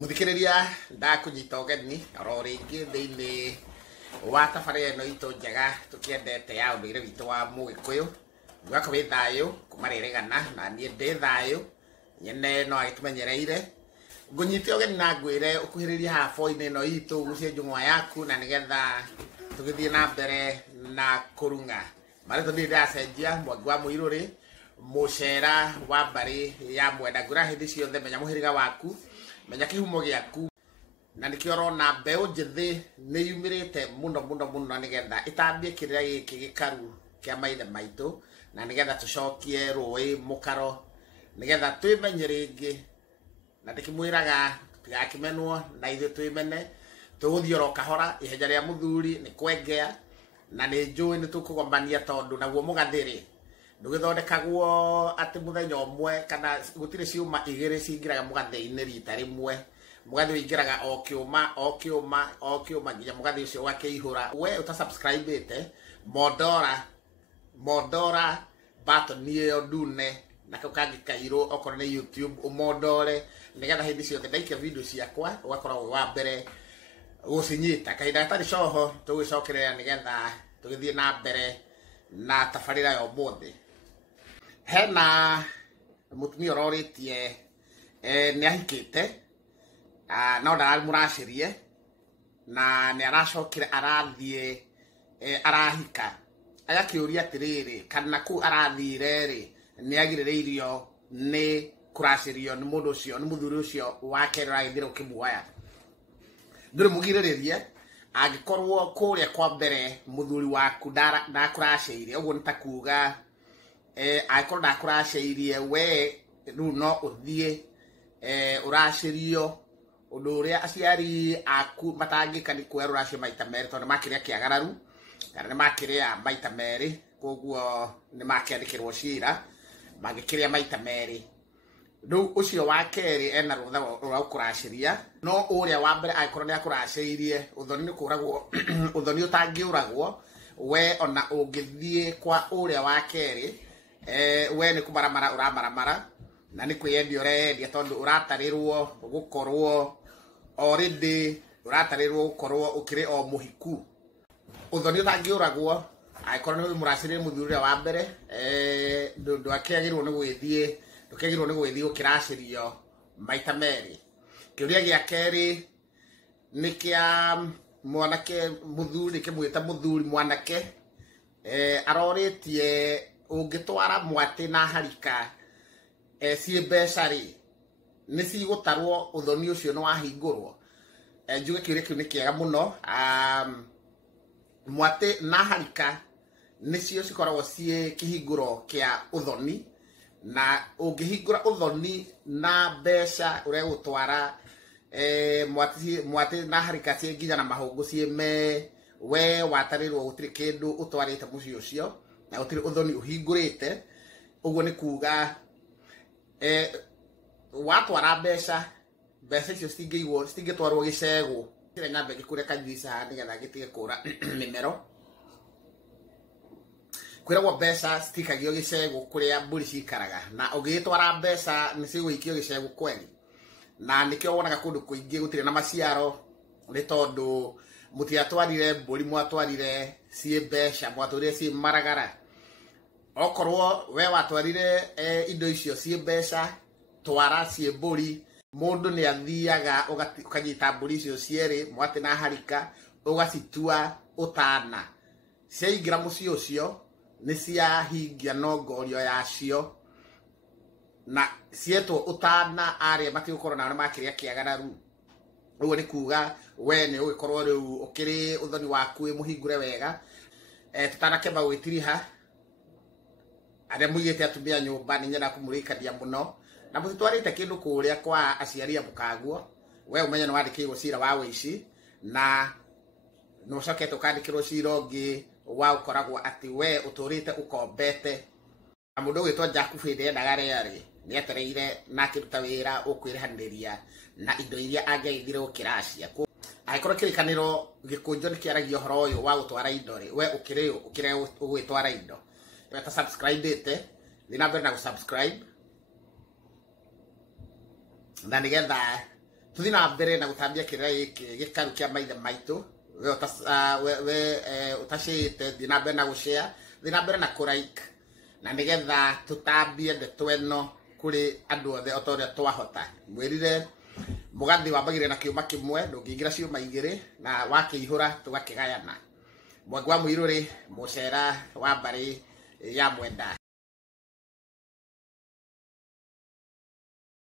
Muthikiriria ndakunyita ũgeni oro rĩngĩ thĩinĩ wa tabarĩra ĩno itũ njega tũkĩendete ya ũndũire witũ wa Mũgĩkũyũ. Mwaka wĩ thayũ kuma rĩrĩgana na niĩ ndĩ thayũ nyene no agĩtũmenyereire ngũnyite ũgeni na ngwĩre ũkuhĩrĩrie haboinĩ ĩno itũ ũgucie njũng'wa yaku na nĩgetha tũgĩthiĩ na mbere na kũrung'a marĩtwa ndĩ ndĩracenjia Mwangi wa Mũirũrĩ mũcera wa mbarĩ ya Mwenda Ngũra hĩndĩ ciothe menya mũhĩrĩga waku menya kĩhumo gĩaku na nĩkĩo ũrona mbeũ njĩthĩ nĩ yumĩrĩte mũno nĩgetha ĩtambie kĩrĩa gĩkĩ gĩkaru kĩa maithe maitũ na nĩgetha tũcokie rũĩ mũkaro nĩgetha twĩmenye rĩngĩ na ndĩkĩmwĩraga tũtigakĩmenwo na ithuĩ twĩmene tũgũthiĩ oro kahora ihenya rĩa mũthuri nĩ kwengea na nĩ njũĩ nĩ tũkũgombania tondũ naguo mũgathĩrĩ ndũgĩthondekagwo atĩ mũthenya ũmwe kana gũtirĩ ciuma igĩrĩ cingĩraga mũgathĩ-inĩ rita rĩmwe mũgathĩ ũingĩraga o kĩũma nginya mũgathĩ ũcio ũgakĩihũra we ũtasubscribe-ĩte mondora button ĩyo ndune na kau kangĩ kairũ okorwo nĩ YouTube ũmondore nĩgetha hĩndĩ ciothe ndaikia video ciakwa ũgakorwo wa mbere gũcinyita kahinda gatarĩ coho tũgĩcokerera nĩgetha tũgĩthiĩ na mbere na tabarĩra ya ũmũthĩ. Hena mũtumia ũrorĩtie nĩ ahikĩte no ndaramũracĩrie na nĩ aracokire arathiĩ arahika agakĩũria atĩrĩrĩ kana kũu arathire rĩ nĩ agirĩrĩirio nĩ kũracĩrio nĩ mũndũ ũcio nĩ mũthuri ũcio wake ũragĩthire ũkĩmuoya ndũrĩ mũgirĩrĩrie angĩkorwo kũrĩa kwa mbere mũthuri waku ndakũracĩirie ũguo nĩ ta kuga angĩkorwo ndakũracĩirie we rĩu no ũthiĩ ũracĩrio ũndũ ũrĩa aciari aku matangĩka nĩ kuoya rũracio maita merĩ tondũ nĩ makĩrĩa kĩagararu kana nĩ makĩrĩa maita merĩ koguo nĩ makĩandĩkĩrwo ciira mangĩkĩrĩa maita merĩ rĩu ũcio wa kerĩ ena rũtha rwa gũkũracĩria no ũrĩa wa mbere angĩkorwo nĩ akũracĩirie ũthoni nĩ kũragwo ũthoni ũtangĩũragwo we ona ũngĩthiĩ kwa ũrĩa wa kerĩ we nĩ kũmaramara ũramaramara na nĩ kwĩyendia ũreyendia tondũ ũratarĩrwo gũkorwo already ũratarĩrwo gũkorwo ũkĩrĩ o mũhiku ũthoni ũtangĩũragwo angĩkorwo nĩ mũracĩrie mũthuri ũrĩa wa mbere ndũkĩagĩrĩirwo nĩ gwĩthiĩ ũkĩracĩrio maita merĩ. Kĩũria gĩa kerĩ nĩ kĩa mwanake mũthuri kĩmwĩta mũthuri mwanake arorĩtie ũngĩtwara mwatĩ na harika ciĩ mbeca rĩ nĩ cigũtarwo ũthoni ũcio nĩ wahingũrwo njuge kĩũria kĩu nĩ kĩega mũno mwatĩ na harika nĩcio cikoragwo ciĩ kĩhingũro kĩa ũthoni na ũngĩhingũra ũthoni na mbeca ũregũtwara mwatĩ na harika ciĩ nginya na mahũngũ ciĩ we watarĩrwo gũtirĩ kĩndũ ũtwarĩte mũciĩ ũcio na gũtirĩ ũthoni ũhingũrĩte ũguo nĩ kuga watwara mbeca icio citingĩtwarwo gĩcegũ kĩrĩa nyambe ngĩkũrĩa kanyuica haha nĩgetha gĩtige kũra mĩmero kwĩragwo mbeca citikagio gĩcegũ kũrĩa mbũri cikaraga na ũngĩgĩtwara mbeca nĩ cigũikio gĩcegũ kweli na nĩkĩo wonaga kũndũ kũingĩ gũtirĩ na maciaro nĩ tondũ mũtiatwarire mbũri mwatwarire ciĩ mbeca mwatwarire ciĩ maragara okorwo we watwarire indo icio ciĩ mbeca twara ciĩ mbũri mũndũ nĩ athiaga ũkanyita mbũri icio cierĩ mwatĩ na harika ũgacitua ũtana ciaingĩra mũciĩ ũcio nĩ ciahingia nongorio yacio na cietwo ũtana arĩa matigũkorwo nao nĩ makĩrĩa kĩagararu ũguo nĩ kuga we nĩ ũgĩkorwo rĩu ũkĩrĩ ũthoni waku mũhingũre wega tũtanakĩamba gwĩtiriha arĩa mũigĩte atumia nyũmba nĩ nyenda kũmũrĩkania mũno na mũtitwarĩte kĩndũ kũrĩa kwa aciari a mũkaguo we ũmenye nĩ wandĩkĩirwo cira wa wĩici na nĩ ũcokete ũkandĩkĩrwo cira ũngĩ wa ũkoragwo atĩ we ũtũrĩte ũkombete na mũndũ ũgĩtwo Jakubu hĩndĩ endaga rĩarĩ nĩ etereire na akĩruta wĩra ũkwĩrĩhanĩria na indo iria angĩaigire gũkĩracia angĩkorwo kĩrĩkanĩro gĩkũnjo nĩ kĩaragia ũhoro ũyũ wa gũtwara indo rĩ we ũkĩrĩ ũgwĩtwara indo we ta subscribe-ĩte thiĩ na mbere na gũsubscribe na nĩgetha tuthi na mbere na gutambia kirira giki gikaru kia maithe maitu we utashite thi na mbere na gushare thi na mbere na kulike na nigetha tutambie ndeto eno kuri andu othe otoria twahota mwirire mugathi wambagire na kiuma kimwe ndungiingira ciuma igiri na wakihura tugakigayana mwagwa mwiruri mucera wa mbari ya mwenda